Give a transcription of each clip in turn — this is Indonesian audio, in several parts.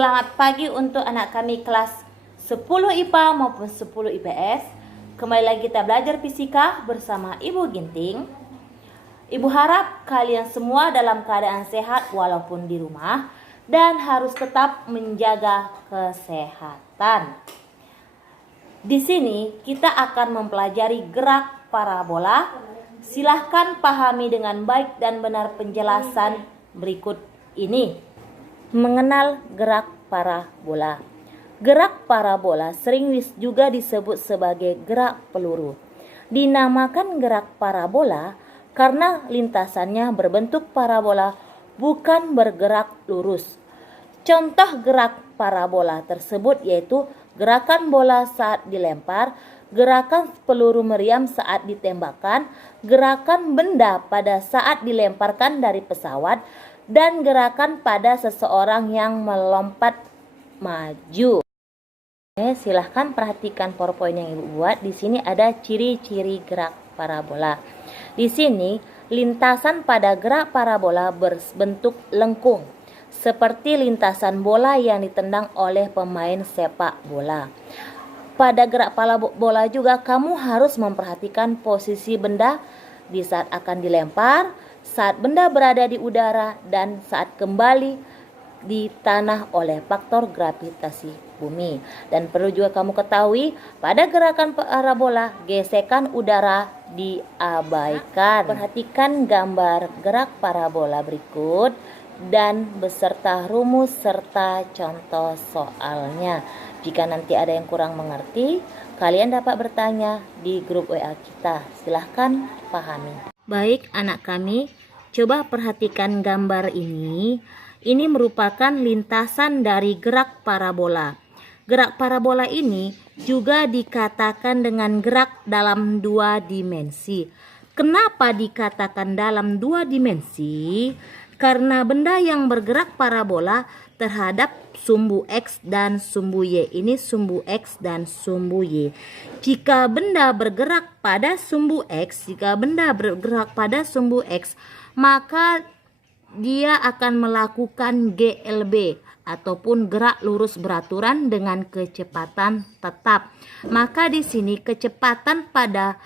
Selamat pagi untuk anak kami kelas 10 IPA maupun 10 IPS. Kembali lagi kita belajar fisika bersama Ibu Ginting. Ibu harap kalian semua dalam keadaan sehat walaupun di rumah dan harus tetap menjaga kesehatan. Di sini kita akan mempelajari gerak parabola. Silahkan pahami dengan baik dan benar penjelasan berikut ini. Mengenal gerak parabola. Gerak parabola sering juga disebut sebagai gerak peluru. Dinamakan gerak parabola karena lintasannya berbentuk parabola, bukan bergerak lurus. Contoh gerak parabola tersebut yaitu gerakan bola saat dilempar, gerakan peluru meriam saat ditembakkan, gerakan benda pada saat dilemparkan dari pesawat, dan gerakan pada seseorang yang melompat maju. Silahkan perhatikan PowerPoint yang Ibu buat. Di sini ada ciri-ciri gerak parabola. Di sini lintasan pada gerak parabola berbentuk lengkung, seperti lintasan bola yang ditendang oleh pemain sepak bola. Pada gerak parabola juga kamu harus memperhatikan posisi benda di saat akan dilempar, saat benda berada di udara, dan saat kembali di tanah oleh faktor gravitasi bumi. Dan perlu juga kamu ketahui, pada gerakan parabola, gesekan udara diabaikan. Perhatikan gambar gerak parabola berikut dan beserta rumus serta contoh soalnya. Jika nanti ada yang kurang mengerti, kalian dapat bertanya di grup WA kita. Silahkan pahami. Baik anak kami, coba perhatikan gambar ini. Ini merupakan lintasan dari gerak parabola. Gerak parabola ini juga dikatakan dengan gerak dalam dua dimensi. Kenapa dikatakan dalam dua dimensi? Karena benda yang bergerak parabola terhadap sumbu X dan sumbu Y. Ini sumbu X dan sumbu Y. Jika benda bergerak pada sumbu X, maka dia akan melakukan GLB ataupun gerak lurus beraturan dengan kecepatan tetap. Maka di sini kecepatan pada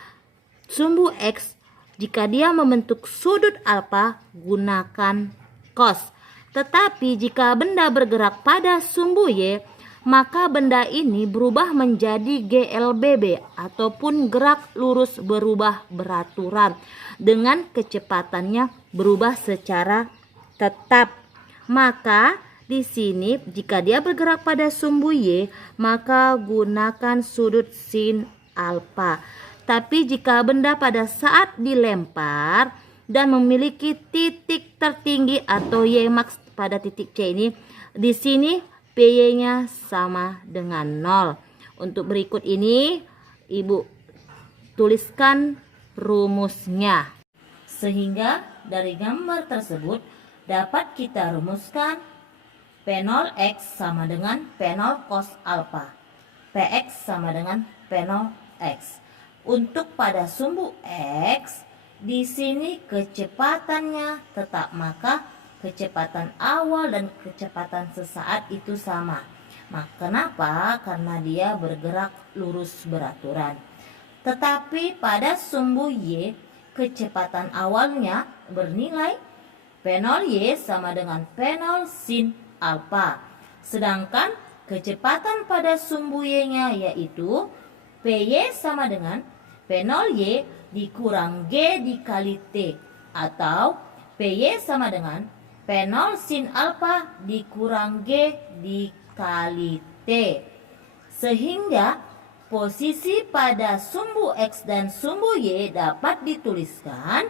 sumbu X, jika dia membentuk sudut alfa, gunakan cos. Tetapi jika benda bergerak pada sumbu Y, maka benda ini berubah menjadi GLBB ataupun gerak lurus berubah beraturan dengan kecepatannya berubah secara tetap. Maka di sini jika dia bergerak pada sumbu Y, maka gunakan sudut sin alfa. Tapi jika benda pada saat dilempar dan memiliki titik tertinggi atau Y max pada titik C ini, di sini PY-nya sama dengan 0. Untuk berikut ini Ibu tuliskan rumusnya. Sehingga dari gambar tersebut dapat kita rumuskan P0 X sama dengan P0 cos alpha. Px sama dengan P0 X. Untuk pada sumbu X, di sini kecepatannya tetap, maka kecepatan awal dan kecepatan sesaat itu sama. Kenapa? Karena dia bergerak lurus beraturan. Tetapi pada sumbu Y, kecepatan awalnya bernilai P0 Y sama dengan P0 sin alpha. Sedangkan kecepatan pada sumbu Y-nya yaitu PY sama dengan P0 Y dikurang G dikali T, atau PY sama dengan P0 sin alpha dikurang G dikali T. Sehingga posisi pada sumbu X dan sumbu Y dapat dituliskan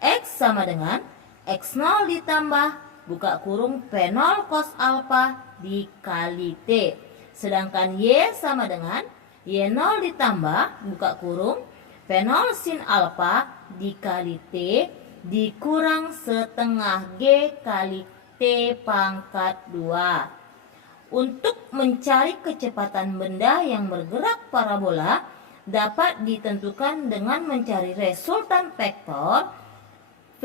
X sama dengan X0 ditambah buka kurung P0 cos alpha dikali T. Sedangkan Y sama dengan Y0 ditambah buka kurung P0 sin alpha dikali T dikurang setengah G kali T pangkat 2. Untuk mencari kecepatan benda yang bergerak parabola dapat ditentukan dengan mencari resultan vektor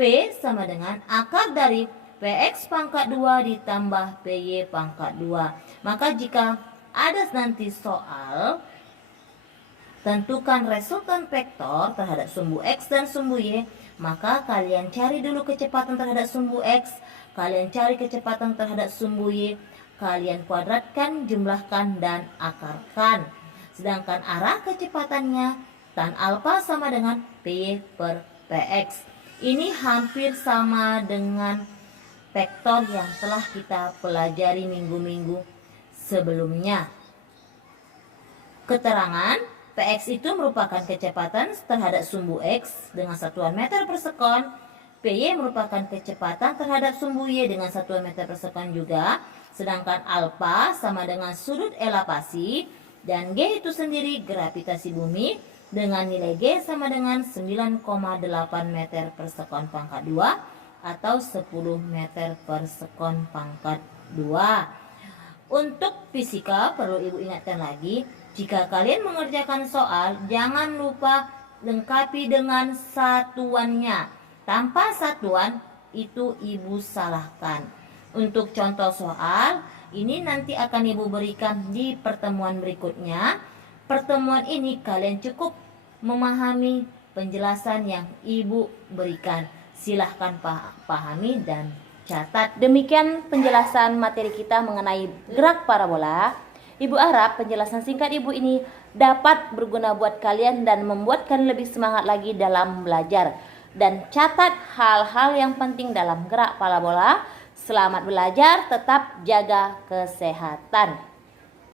V sama dengan akar dari PX pangkat 2 ditambah PY pangkat 2. Maka jika ada nanti soal tentukan resultan vektor terhadap sumbu X dan sumbu Y, maka kalian cari dulu kecepatan terhadap sumbu X, kalian cari kecepatan terhadap sumbu Y, kalian kuadratkan, jumlahkan, dan akarkan. Sedangkan arah kecepatannya tan alfa sama dengan PY per PX. Ini hampir sama dengan vektor yang telah kita pelajari minggu-minggu sebelumnya. Keterangan Px itu merupakan kecepatan terhadap sumbu X dengan satuan meter per sekon. Py merupakan kecepatan terhadap sumbu Y dengan satuan meter per sekon juga. Sedangkan alfa sama dengan sudut elevasi dan G itu sendiri gravitasi bumi dengan nilai G sama dengan 9,8 meter per sekon pangkat 2 atau 10 meter per sekon pangkat 2. Untuk fisika perlu ibu ingatkan lagi, jika kalian mengerjakan soal, jangan lupa lengkapi dengan satuannya. Tanpa satuan, itu ibu salahkan. Untuk contoh soal, ini nanti akan ibu berikan di pertemuan berikutnya. Pertemuan ini kalian cukup memahami penjelasan yang ibu berikan. Silahkan pahami dan catat. Demikian penjelasan materi kita mengenai gerak parabola. Ibu harap penjelasan singkat ibu ini dapat berguna buat kalian dan membuat kalian lebih semangat lagi dalam belajar. Dan catat hal-hal yang penting dalam gerak parabola. Selamat belajar, tetap jaga kesehatan.